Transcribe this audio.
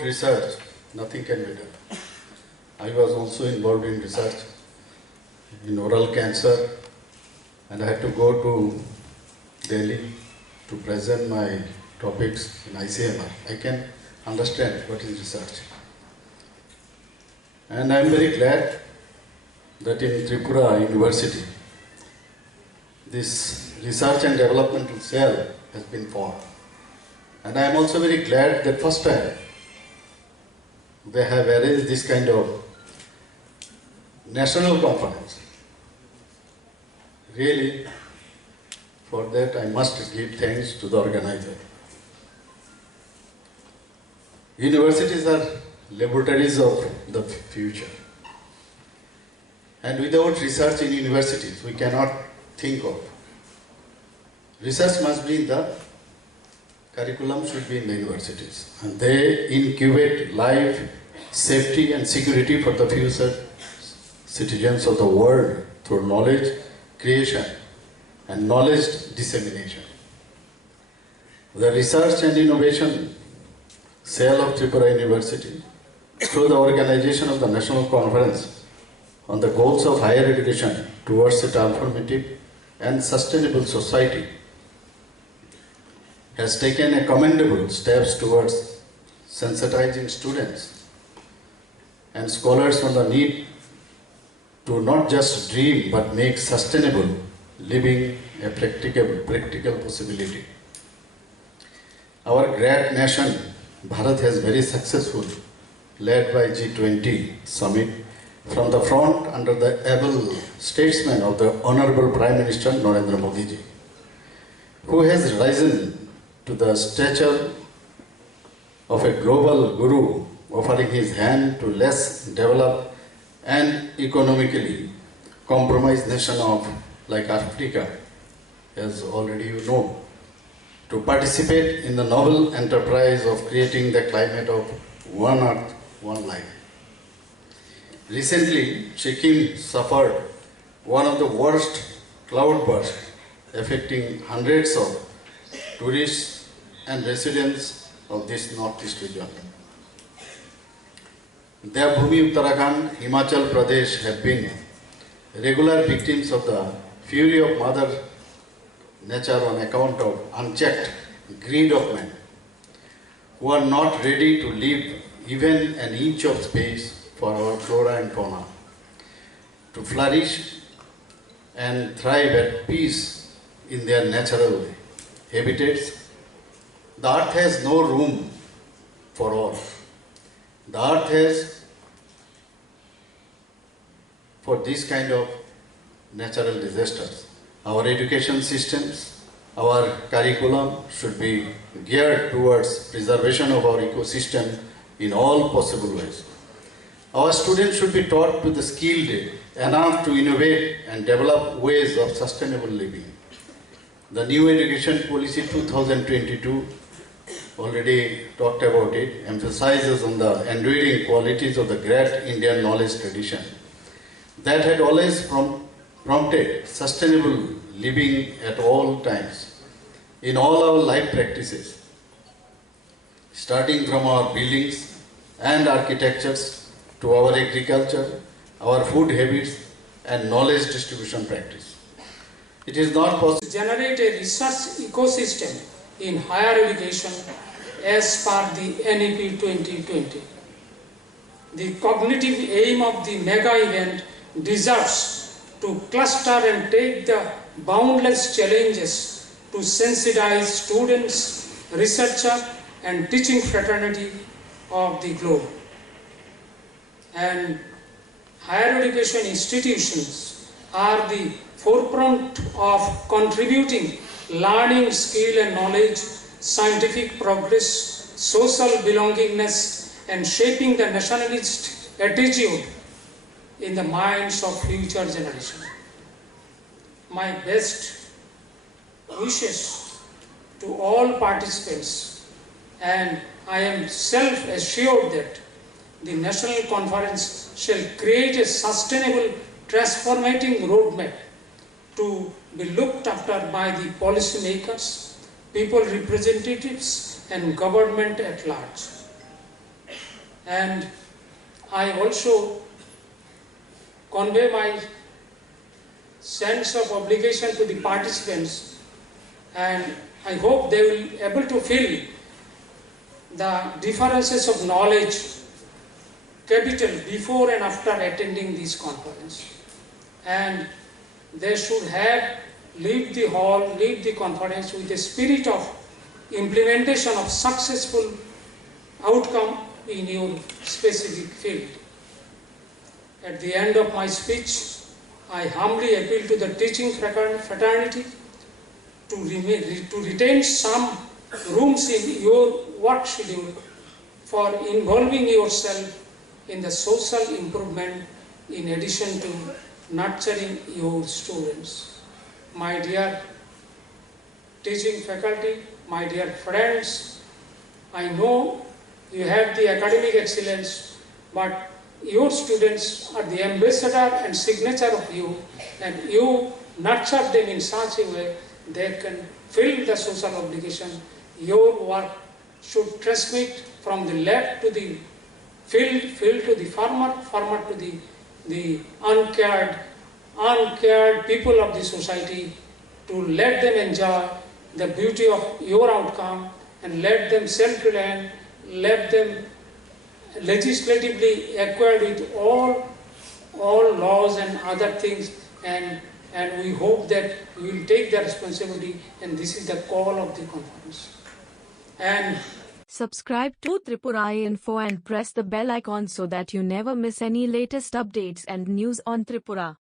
without research, nothing can be done. I was also involved in research in oral cancer, and I had to go to Delhi to present my topics in ICMR. I can understand what is research. And I am very glad that in Tripura University, this research and developmental cell has been formed. And I am also very glad that first time they have arranged this kind of national conference. Really, for that I must give thanks to the organizer. Universities are laboratories of the future. And without research in universities, we cannot think of. Research must be in the curriculum, should be in the universities. And they incubate life, safety and security for the future citizens of the world through knowledge creation and knowledge dissemination. The Research and Innovation Cell of Tripura University, through the organization of the National Conference on the Goals of Higher Education towards a Transformative and Sustainable Society, has taken a commendable steps towards sensitizing students and scholars on the need to not just dream but make sustainable living a practical possibility. Our great nation, Bharat, has very successful, led by G20 summit from the front under the able statesman of the Honorable Prime Minister Narendra Modi ji, who has risen to the stature of a global guru, offering his hand to less developed and economically compromised nation of like Africa, as already you know, to participate in the noble enterprise of creating the climate of one earth, one life. Recently, Sikkim suffered one of the worst cloud bursts, affecting hundreds of tourists and residents of this northeast region. Devbhumi, Uttarakhand, Himachal Pradesh have been regular victims of the fury of Mother Nature on account of unchecked greed of men, who are not ready to leave even an inch of space for our flora and fauna to flourish and thrive at peace in their natural habitats. The earth has no room for all. The earth has for this kind of natural disasters. Our education systems, our curriculum should be geared towards preservation of our ecosystem in all possible ways. Our students should be taught with the skilled enough to innovate and develop ways of sustainable living. The new education policy 2022, already talked about it, emphasizes on the enduring qualities of the great Indian knowledge tradition that had always prompted sustainable living at all times, in all our life practices, starting from our buildings and architectures to our agriculture, our food habits and knowledge distribution practice. It is not possible to generate a research ecosystem in higher education as per the NEP 2020. The cognitive aim of the mega event deserves to cluster and take the boundless challenges to sensitize students, researchers and teaching fraternity of the globe. And higher education institutions are the forefront of contributing learning, skill and knowledge, scientific progress, social belongingness and shaping the nationalist attitude in the minds of future generations. My best wishes to all participants, and I am self-assured that the National Conference shall create a sustainable, transformating roadmap to be looked after by the policymakers, people representatives and government at large. And I also convey my sense of obligation to the participants, and I hope they will be able to feel the differences of knowledge capital before and after attending this conference. And they should have leave the hall, leave the conference with a spirit of implementation of successful outcome in your specific field. At the end of my speech, I humbly appeal to the teaching fraternity to retain some rooms in your work schedule for involving yourself in the social improvement in addition to nurturing your students. My dear teaching faculty, my dear friends, I know you have the academic excellence, but your students are the ambassador and signature of you, and you nurture them in such a way they can fill the social obligation. Your work should transmit from the lab to the field, field to the farmer, farmer to the uncared people of the society, to let them enjoy the beauty of your outcome and let them self-reliant, let them legislatively acquired with all laws and other things, and we hope that you will take the responsibility, and this is the call of the conference. And subscribe to Tripurainfo and press the bell icon so that you never miss any latest updates and news on Tripura.